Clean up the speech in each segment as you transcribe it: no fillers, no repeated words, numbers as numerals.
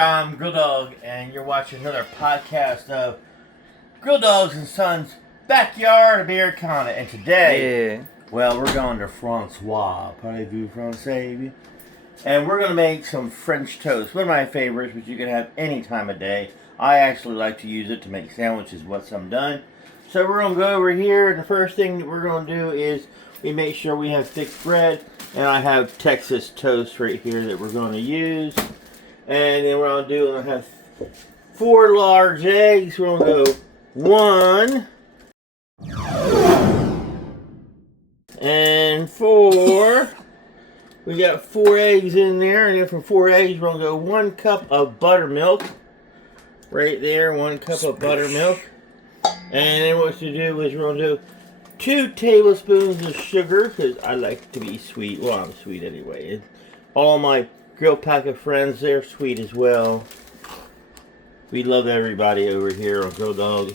I'm Grilldog, and you're watching another podcast of Grilldog and Sons Backyard Americana. And today, well, we're going to Francois, parlez-vous français? And we're going to make some French toast. One of my favorites, which you can have any time of day. I actually like to use it to make sandwiches once I'm done. So we're going to go over here, and the first thing that we're going to do is we make sure we have thick bread. And I have Texas toast right here that we're going to use. And then what I'll do, I'll have 4 large eggs. We're going to go 1 and 4. We got 4 eggs in there, and then from 4 eggs, we're going to go 1 cup of buttermilk. Right there, 1 cup of buttermilk. And then what to do is we're going to do 2 tablespoons of sugar, because I like to be sweet. Well, I'm sweet anyway. And all my Grill Pack of friends, they're sweet as well. We love everybody over here on Grilldog.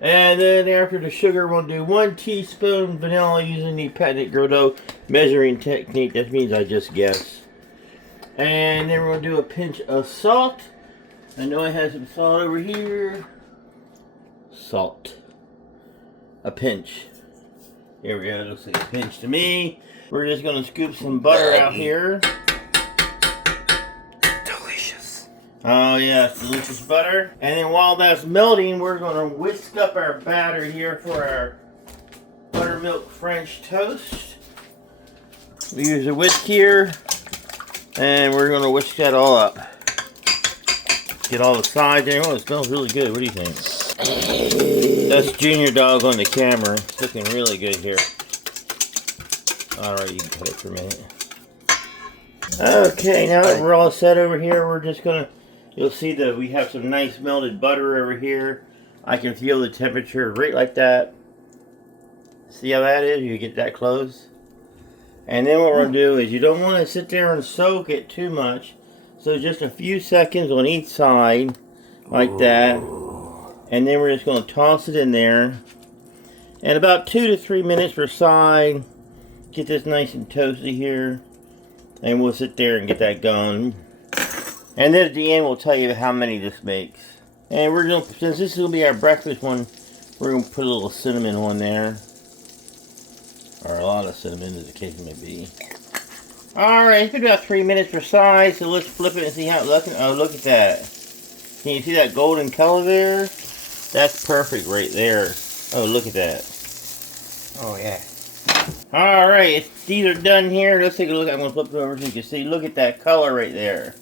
And then after the sugar, we'll do 1 teaspoon vanilla using the patented Grilldog measuring technique. That means I just guess. And then we're going to do a pinch of salt. I know I have some salt over here. Salt. A pinch. Here we go. It looks like a pinch to me. We're just going to scoop some butter out here. Oh yes, delicious butter. And then while that's melting, we're going to whisk up our batter here for our buttermilk French toast. We use a whisk here, and we're going to whisk that all up. Get all the sides in. Oh, it smells really good. What do you think? That's Junior Dog on the camera. It's looking really good here. Alright, you can cut it for a minute. Okay, now that we're all set over here, we're just going to... You'll see that we have some nice melted butter over here. I can feel the temperature right like that. See how that is? You get that close. And then what we're going to do is you don't want to sit there and soak it too much. So just a few seconds on each side, like that. And then we're just going to toss it in there. And about 2 to 3 minutes per side. Get this nice and toasty here. And we'll sit there and get that going. And then at the end, we'll tell you how many this makes. And we're going to, since this is going to be our breakfast one, we're going to put a little cinnamon on there. Or a lot of cinnamon, as the case may be. Alright, it's been about 3 minutes per side, so let's flip it and see how it's looking. Oh, look at that. Can you see that golden color there? That's perfect right there. Oh, look at that. Oh, yeah. Alright, these are done here. Let's take a look. I'm going to flip it over so you can see. Look at that color right there.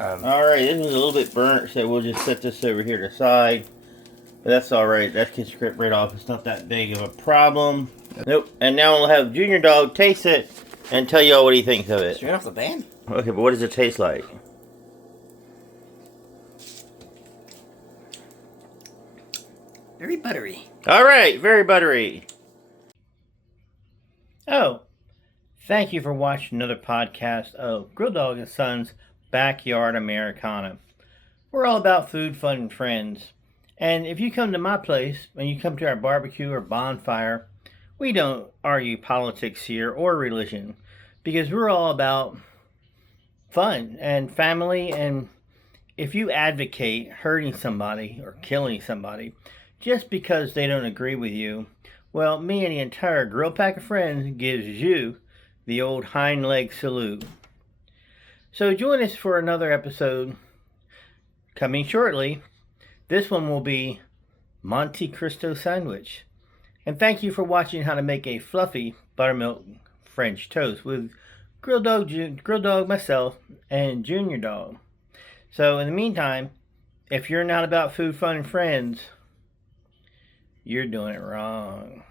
Alright, this is a little bit burnt, so we'll just set this over here to the side. But that's alright, that can scrape right off. It's not that big of a problem. Nope. And now we'll have Junior Dog taste it and tell you all what he thinks of it. Straight off the pan? Okay, but what does it taste like? Very buttery. Alright, very buttery. Oh, thank you for watching another podcast of Grilldog and Sons Backyard Americana. We're all about food, fun, and friends. And if you come to my place, when you come to our barbecue or bonfire, we don't argue politics here or religion, because we're all about fun and family. And if you advocate hurting somebody or killing somebody just because they don't agree with you, well, me and the entire Grill Pack of Friends gives you the old hind leg salute. So join us for another episode coming shortly. This one will be Monte Cristo sandwich. And thank you for watching how to make a fluffy buttermilk French toast with Grilldog, myself, and Junior Dog. So in the meantime, if you're not about food, fun, and friends, you're doing it wrong.